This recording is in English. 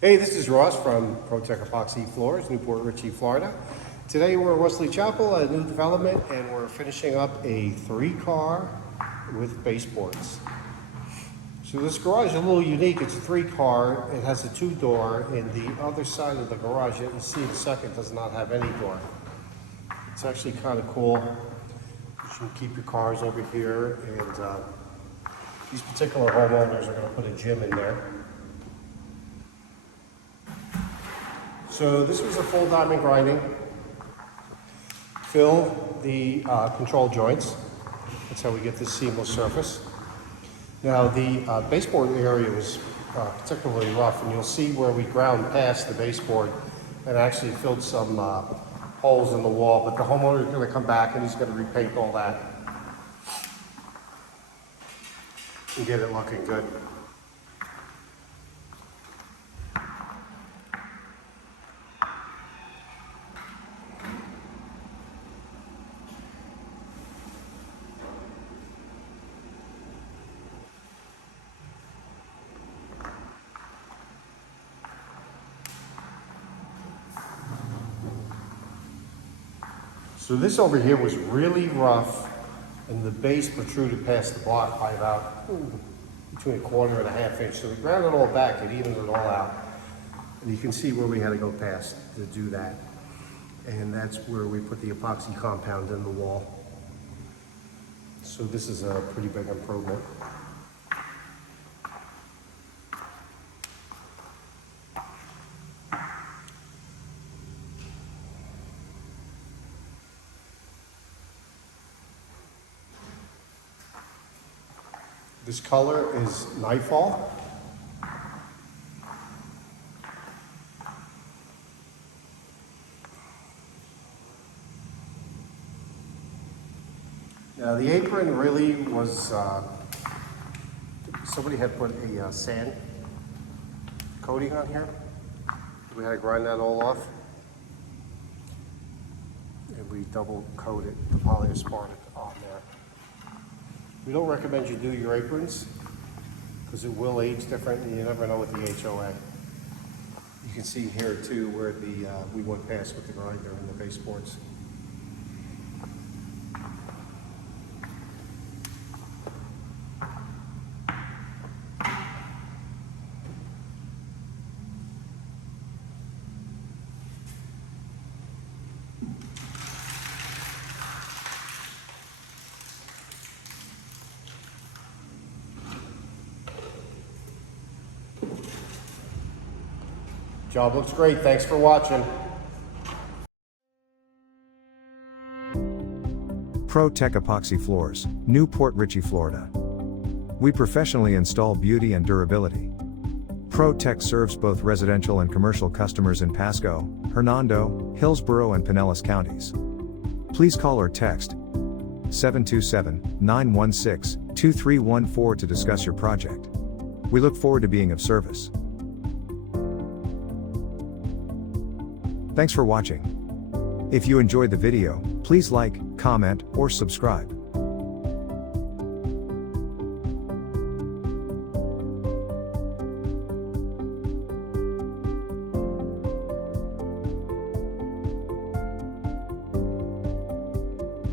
Hey, this is Ross from ProTech Epoxy Floors, Newport Richey, Florida. Today we're at Wesley Chapel, a new development, and we're finishing up a 3-car with baseboards. So this garage is a little unique. It's a 3-car. It has a 2-door, and the other side of the garage, you can see the second does not have any door. It's actually kind of cool. You can keep your cars over here, and these particular homeowners are going to put a gym in there. So this was a full diamond grinding. Fill the control joints. That's how we get this seamless surface. Now the baseboard area was particularly rough, and you'll see where we ground past the baseboard and actually filled some holes in the wall, but the homeowner is going to come back and he's going to repaint all that and get it looking good. So this over here was really rough, and the base protruded past the block by about between 1/4 and 1/2 inch. So we ground it all back and evened it all out. And you can see where we had to go past to do that. And that's where we put the epoxy compound in the wall. So this is a pretty big improvement. This color is Nightfall. Now the apron really was, somebody had put a sand coating on here. We had to grind that all off. And we double coated the polyaspartic on there. We don't recommend you do your aprons because it will age different and you never know with the HOA. You can see here too where we went past with the grinder and the baseboards. Job looks great. Thanks for watching. ProTech Epoxy Floors, Newport Richey, Florida. We professionally install beauty and durability. ProTech serves both residential and commercial customers in Pasco, Hernando, Hillsborough, and Pinellas counties. Please call or text 727-916-2314 to discuss your project. We look forward to being of service. Thanks for watching. If you enjoyed the video, please like, comment, or subscribe.